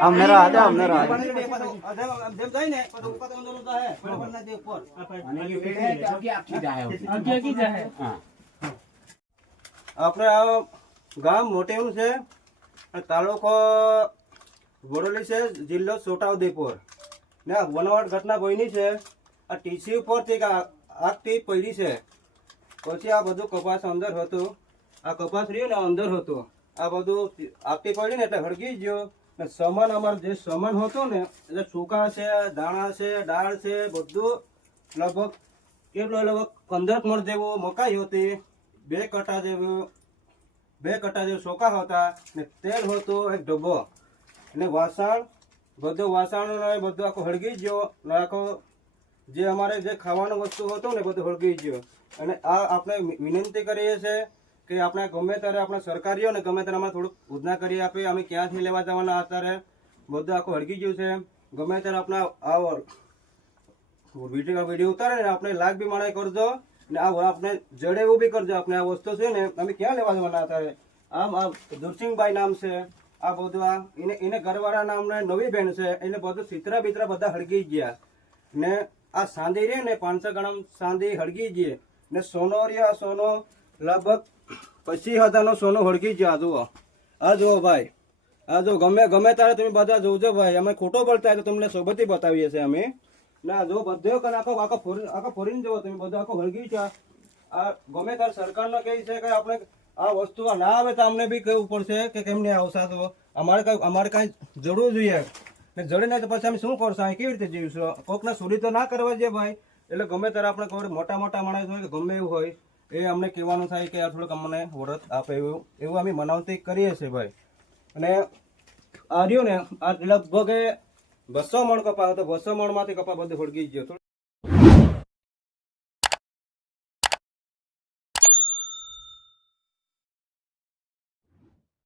અમને રાહ. દે, અમને રાહ ઉપર ઉપર. આપણે આ ગામ મોટેવું છે તાલુકો વડોલી છે જિલ્લો છોટાઉદેપુર. ને વનવાડ ઘટના બની છે આ ટીસી ઉપરથી આગ આગથી પડી છે. પછી આ બધું કપાસ અંદર હતું. આ કપાસ રહ્યો ને અંદર હતું. આ બધું આખી પડી ને એટલે હળગી ગયો. ને સમાન અમારો જે સમાન હતો ને, એટલે સૂકા છે દાણા છે, દાળ છે, બધું લગભગ કેટલો લગભગ પંદર મણ જેવું મકાઈ હતી. બે કટા જેવું, બે કટા જેવું સોકા હતા ને તેલ હતું એક ડબ્બો. ને વાસણ, બધું વાસણ બધું આખું હળગી ગયો. ને આખો જે અમારે જે ખાવાનું વસ્તુ હતું ને બધું હળગી ગયું. અને આ આપણે વિનંતી કરીએ છીએ કે આપણે ગમે ત્યારે આપણે સરકારીઓ ને ગમે ત્યારે અમે થોડુંક ઉધના કરી આપીએ, અમે ક્યાંથી લેવા જવાના અત્યારે, બધું આખું હળગી ગયું છે. ગમે ત્યારે આપણે આ વીડિયો વીડિયો ઉતારે ને આપણે લાગ બી મળે કરજો ને આ આપણે જડે એવું બી કરજો. આપણે આ વસ્તુ છે ને અમે ક્યાં લેવા જવાના અત્યારે? આમ આ દુરસિંહભાઈ નામ છે, આ બધું આ, એને એને ઘરવાળા નામને નવી બેન છે, એને બધું સિતરા બિતરા બધા હળગી ગયા. ને આ સાંધી રે ને પાંચસો ગ્રામ સાંધી હળગી જઈએ. ને સોનો રહ્યો સોનો લગભગ પચીસ હજારનો સોનો હળગી ગયો આ જુઓ. આ જુઓ ભાઈ. આ જો ગમે ગમે ત્યારે તમે બધા જોજો ભાઈ. અમે ખોટો હોય તો તમને સોબતી બતાવીએ છીએ અમે. ના જો બધો કન આખો આખો ફોરી, આખો ફોરીને જુઓ તમે બધો, આખો હળગી છે આ ગમે ત્યારે સરકારનો કહે છે કે આપણે આ વસ્તુ ના આવે તો અમને બી કહેવું પડશે કે કેમ નહીં આવશે તો અમારે કઈ અમારે કઈ જરૂર જોઈએ. જડે તો પછી અમે શું કરશું? અહીં કેવી રીતે જીવશું? કોકને ચોરી તો ના કરવા જોઈએ ભાઈ. એટલે ગમે ત્યારે આપણે ખબર મોટા મોટા માણસ હોય કે ગમે એવું હોય, એ અમને કહેવાનું થાય કે આ થોડુંક અમને વરત આપે એવું. એવું અમે મનાવતી કરીએ છીએ ભાઈ. અને આ રહ્યું ને, આ લગભગ બસો મણ કપા હતો. બસો મણમાંથી કપા બધું હળગી ગયો